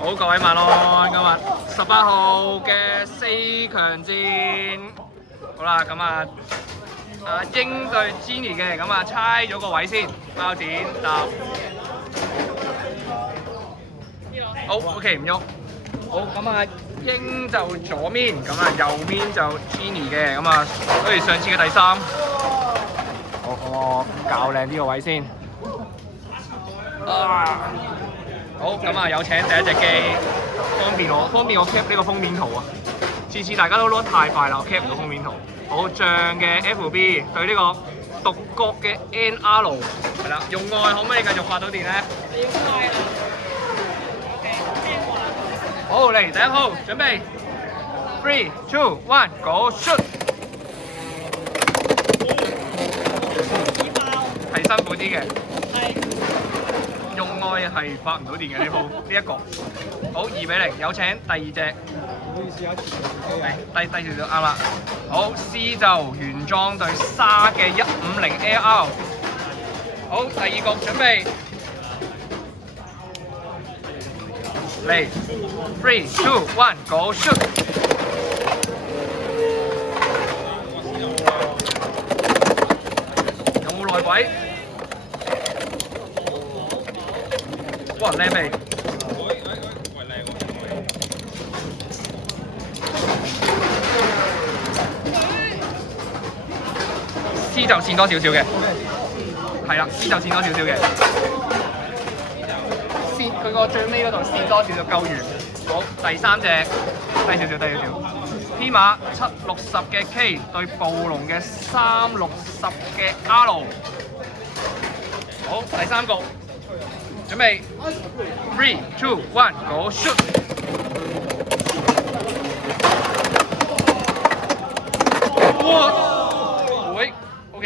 好，各位晚安。今日18號嘅4強戰，好啦，咁啊，英對 Jenny 嘅，咁啊猜咗個位先，包剪答。好 ，OK 唔喐。好，咁啊，英就左面，咁啊右面就 Jenny 嘅，咁啊，好似上次嘅第3。好，我校靚呢個位先。好，咁啊有請第一隻機，方便我 cap 呢個封面圖啊！次次大家都攞得太快啦，我 cap 唔到封面圖。好，象嘅 FB 對呢個獨角嘅 NR 係啦，用愛可唔可以繼續發到電咧？你要愛啦。好，嚟第一鋪，準備 ，3、2、1 ，Go shoot！ 係辛苦啲嘅。用愛係發唔到電嘅呢鋪呢一個。好，2-0，有請第二隻。唔好意思啊，低少少啱啦。好 ，C 就原裝對沙嘅150 AR。好，第二局準備。嚟 ，3、2、1 ，Go shoot！ 有冇內鬼？哇，靚味！C 就跣多少少嘅，係啦 ，C 就跣多少少嘅。跣佢個最尾嗰度跣多少少夠圓。好，第三隻低少少。P 馬760嘅 K 對暴龍嘅360嘅 R。好，第三局。準備 ，3、2、1 ，Go shoot！ 哇！會 ，OK，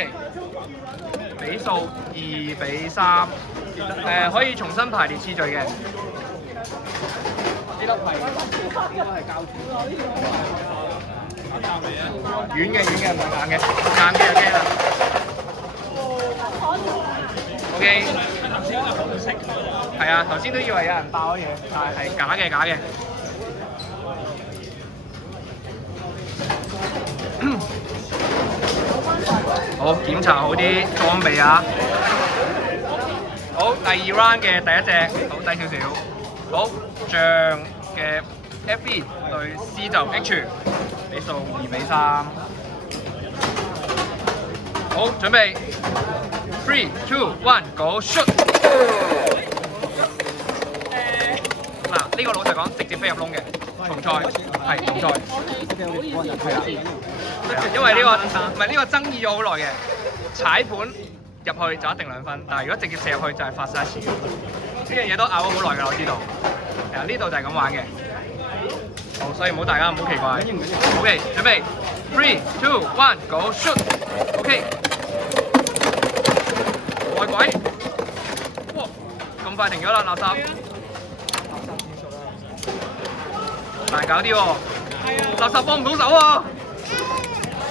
比數2-3，可以重新排列次序嘅。呢粒係應該係膠片。軟嘅，唔係硬嘅，硬嘅就驚啦。OK。係啊，頭先都以為有人爆咗嘢，但係假嘅。好，檢查好啲裝備啊！好，第2 round 嘅第一隻，好低少少。好，象嘅 FB 對 C 就 H， 比數2-3。好，準備 3、2、1 ，Go shoot！ 呢個老實講，直接飛入窿嘅，重賽係重賽，係啦，因為呢個唔係呢個爭議咗好耐嘅，踩盤入去就一定2分，但係如果直接射入去就係發晒錢，呢樣嘢都拗咗好耐㗎，我知道。係啊，呢度就係咁玩嘅。好，所以唔好大家唔好奇怪。OK， 準備 3、2、1 ，Go shoot！OK， 外鬼，哇，咁快停咗啦，垃圾！難搞啲喎，垃圾幫唔到手啊！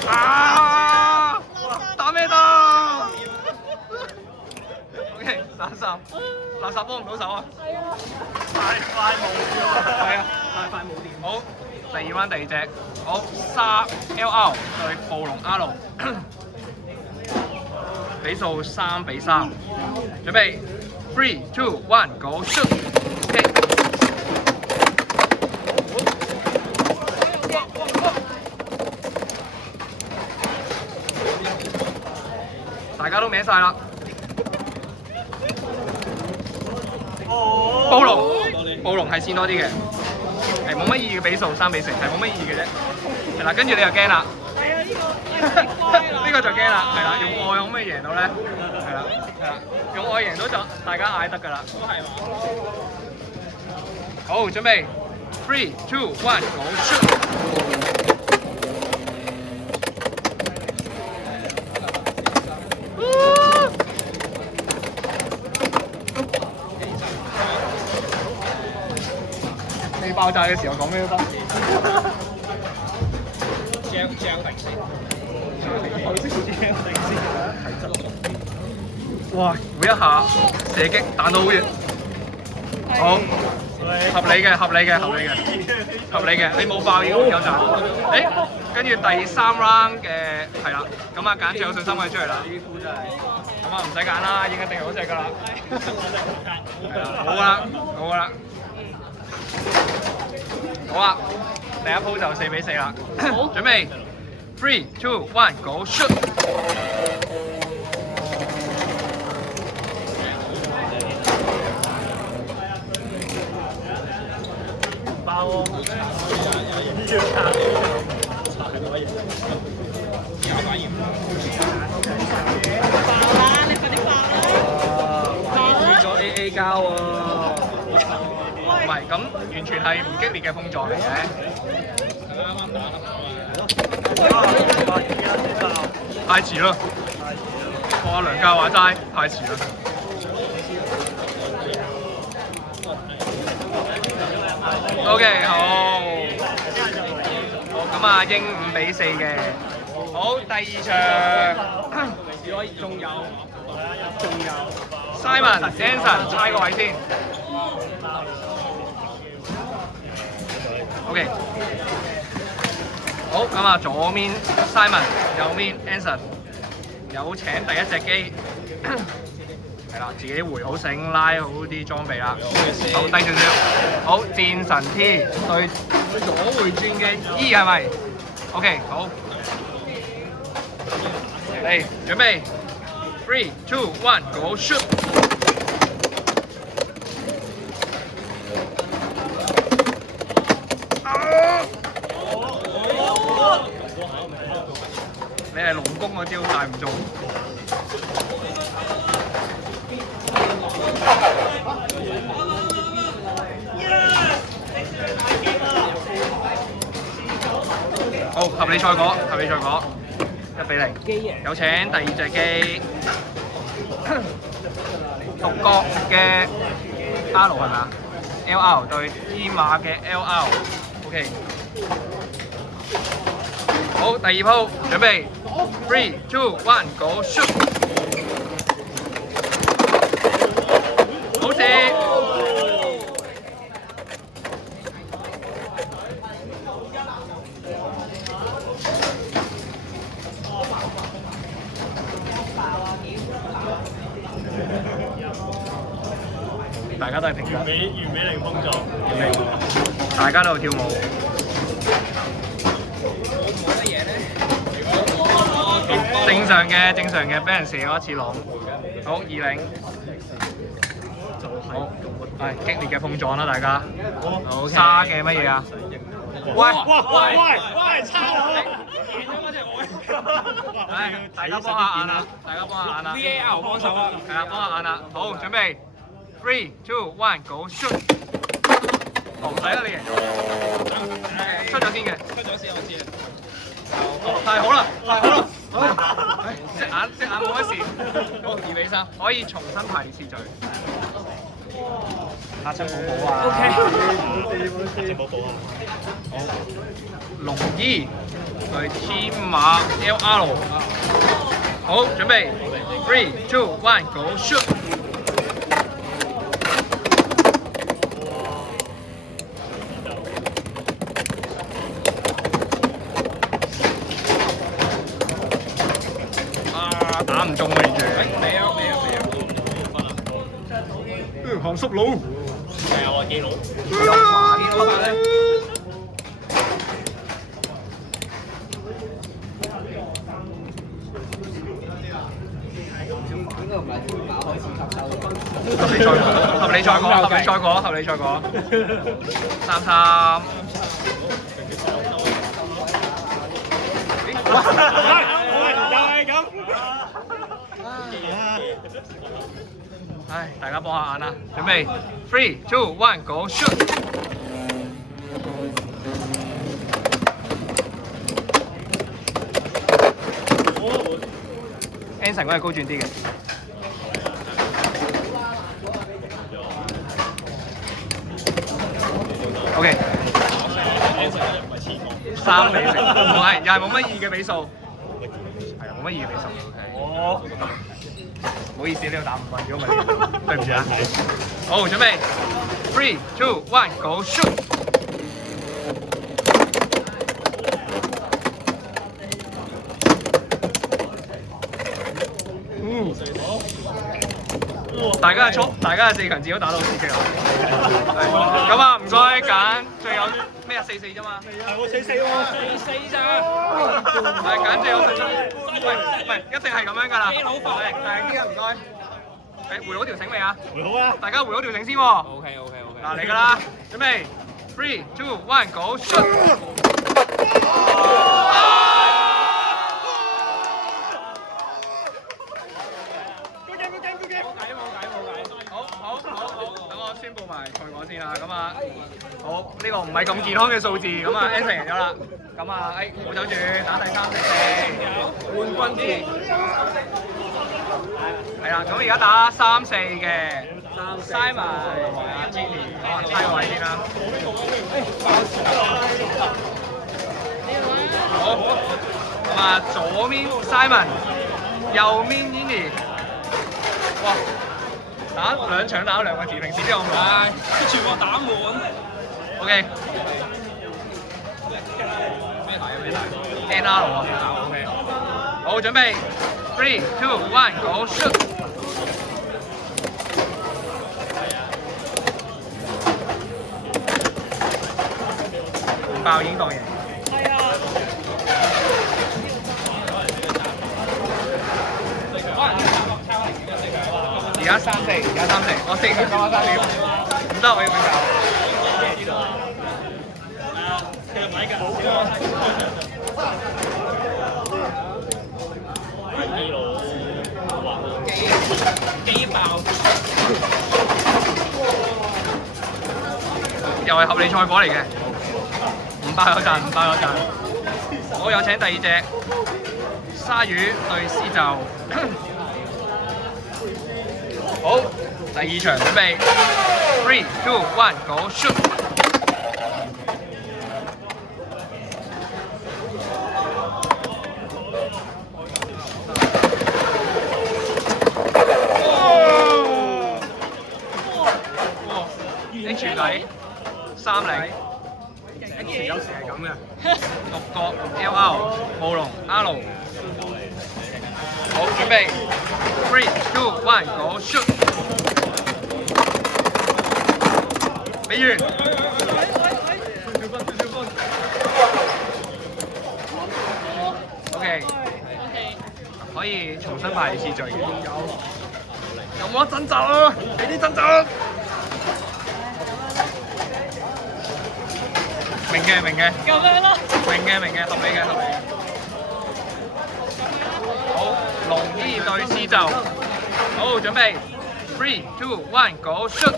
啊！打咩打 ？OK， 3-3，垃圾幫唔到手啊！太快冇電啊！係啊，太快冇電。好，第2 round 第2隻，好沙 LR 對暴龍 R， 比數3-3。準備 3、2、1 ，Go shoot！ 大家都歪晒啦！暴龍係跣多啲嘅，係冇乜意義嘅比數3-4，係冇乜意義嘅啫。係啦，跟住你就驚啦。係啊，呢個就驚啦，係啦，用愛可唔可以贏到咧？係啦，用愛贏到就大家嗌得㗎啦。都係嘛？好，準備 3、2、1 ，Go shoot！ 爆炸嘅時候講咩都得。哇！每一下射擊彈到好遠。好，合理嘅，合理嘅，合理嘅，合理嘅，你冇爆已經有賺。誒，跟住第3 round 嘅係啦，咁啊揀最有信心嘅出嚟啦。咁啊唔使揀啦，已經一定係嗰隻㗎啦。好啦，好啦，好啊，第一鋪就4比4啦。準備 ，3、2、1 ，Go shoot！爆喎！爆啦！你快啲爆啦！輸咗 AA 膠喎！唔係，咁完全係唔激烈嘅碰撞嚟嘅。太遲啦！我阿梁教話齋，太遲啦。OK， 好。好，咁啊，英5比4嘅。好，第2場。仲有。Simon、Anson 猜個位先。OK。好，咁啊，左面 Simon， 右面 Anson， 有請第一隻機。係啦，自己回好繩，拉好啲裝備啦。好，低少少。好，戰神 T 對左回轉嘅 E 係咪 ？OK， 好。嚟，準備 ，3、2、1 ，Go shoot！ 你係龍宮嗰招，但係唔中。好，合理賽果，1比0。有請第2隻機，獨角嘅 R 係咪啊 ？LR 對天馬嘅 LR。OK。好，第2鋪，準備 ，3、2、1 ，Go shoot！ 好似。大家都係平均。完美零碰撞。大家都喺度跳舞。正常嘅，俾人射咗1次籠。好，2-0。好，係激烈嘅碰撞啦，大家。好，沙嘅乜嘢啊？喂！差佬！贏咗嗰隻我。係，大家幫下眼啦！VAR 幫手啊！係啊，幫下眼啦。好，準備。3、2、1 ，Go shoot！ 唔使啦，你贏咗。出咗先嘅。我知。太好啦！隻眼冇乜事。好，2比3，可以重新排列次序。嚇親寶寶啊 ！OK。嚇親寶寶啊！好。龍醫對天馬 LR。好，準備。3、2、1 ，Go shoot！ 打唔中啊！完全。未啊！鹹濕佬。係啊，基佬。有華基佬咧。應該唔係天馬開始吸收。合理賽果。3-3。唉，大家幫下眼啦，準備3、2、1 ，Go shoot！ Anson 嗰係高轉啲嘅。OK。3比4，唔係，又係冇乜意義嘅比數。係啊，冇乜意義嘅比數。哦。唔好意思，呢度打5分，如果唔係，對唔住啊。好，準備 3、2、1 ，Go shoot！大家嘅4強字都打到好刺激啊！咁啊，唔該揀最有咩啊？4-4啫嘛。係我4-4喎，4-4咋？係揀最有信心。喂，一定係咁樣㗎啦。係啲啊，唔該。回好條繩未啊？回好啦。大家回好條繩先喎。OK。嗱嚟㗎啦，準備3、2、1 ，Go shoot！好，等我宣佈埋賽果先啦。咁啊，好，呢個唔係咁健康嘅數字，咁啊 Anson 贏咗啦。咁啊，冇走住，打第3勝4，冠軍戰。係啦，咁而家打3-4嘅，Simon同埋阿 Jenny，猜個位先啦。好，咁啊，左面 Simon，右面 Jenny。哇！打兩場打咗2個字，平時邊有咁耐？全部打滿。OK。咩題？NR 喎。OK。好，準備3、2、1 ，Go shoot！爆已經當贏。係啊。而家3-4，我4強夠3點，唔得我要瞓覺。機爆，又係合理賽果嚟嘅，唔爆有賺，我有請第2隻鯊魚對獅鷲。好，第2場準備3、2、1 ，Go shoot！H 底3-0，有時係咁嘅。六角 LR 暴龍 R。好，準備3、2、1 ，Go shoot！未完。OK，可以重新排次序嘅。有冇得掙扎啊？俾啲掙扎！明嘅。咁樣咯。明嘅，合理嘅。好，龍醫對獅鷲。好，準備3、2、1 ，Go shoot！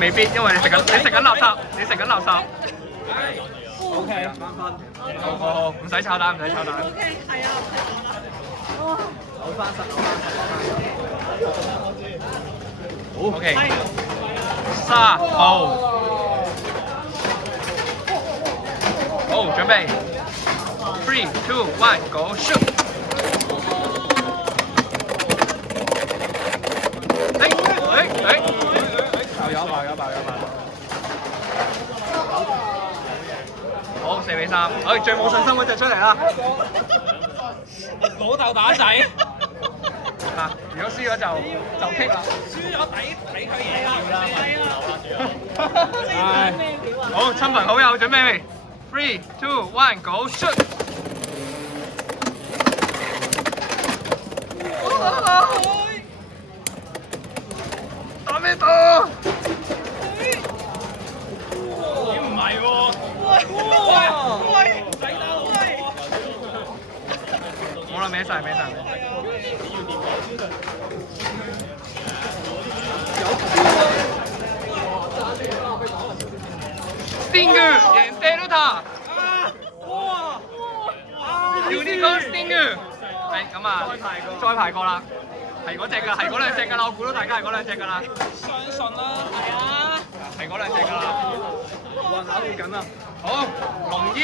未必，因為你食緊垃圾。OK，翻分。好，唔使炒蛋。OK，係啊。好翻實。好 OK。沙好。好，準備3、2、1 ，Go shoot！爆咗。好4-3，最冇信心嗰隻出嚟啦！老豆打仔。嗱，如果輸咗就棘啦。輸咗睇佢贏啦。好，親朋好友準備3、2、1 ，Go shoot！打咩打？唔係喎。好啦，歪晒。Stinger 贏 Delta。Unicorn Stinger。係咁啊，排過啦，係嗰隻㗎，係嗰兩隻㗎啦，我估到大家係嗰兩隻㗎啦，相信啦。係啊，係嗰兩隻㗎啦。哇，咬到緊啊！好，龍醫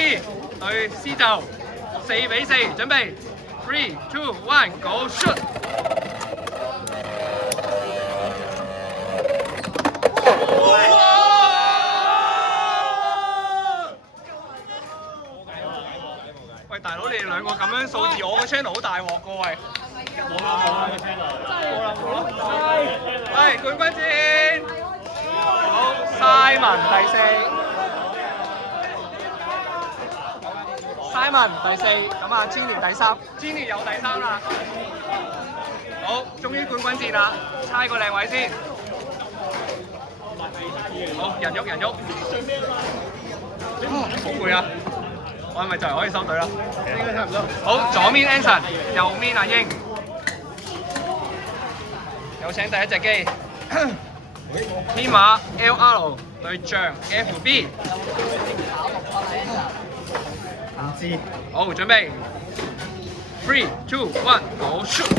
對獅就4-4，準備 3、2、1 ，Go shoot！ 喂，大佬，你哋兩個咁樣數字，我個 channel 好大鑊㗎喂！冇啦個 channel，係冠軍戰，好 Simon 第4 ，Simon 第4，咁啊 Jenny 第3，Jenny 有第3啦。好，終於冠軍戰啦，猜個靚位先。好，人喐人喐。好攰啊！我係咪就係可以收隊啦？應該差唔多。好，左面 Anson， 右面阿英。有請第一隻機。天馬 LR 對象 FB。唔知。好，準備。3、2、1 ，Go shoot！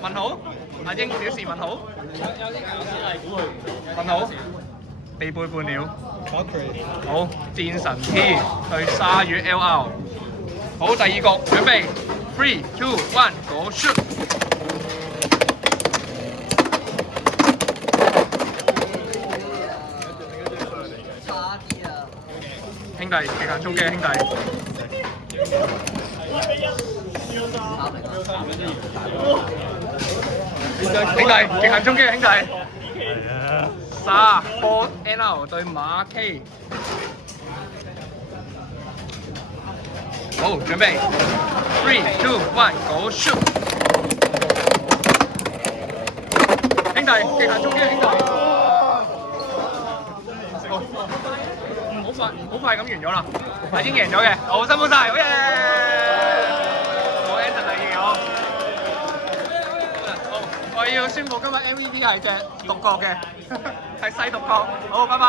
問號，阿英表示問號。問號，被背叛了。好，戰神 T 對鯊魚 LR。好，第二局準備 ，3、2、1 ，Go shoot！ 兄弟，極限衝擊兄弟。兄弟，極限衝擊兄弟。沙波 NL 對馬 K。好，準備。3、2、1 ，Go shoot！ 兄弟，極限衝擊兄弟。好快咁完咗啦，已經贏咗嘅，好辛苦晒，好嘢！我 Anson 第2，好。好，我要宣佈今日 MVP 係隻獨角嘅，係細獨角，好，拜拜。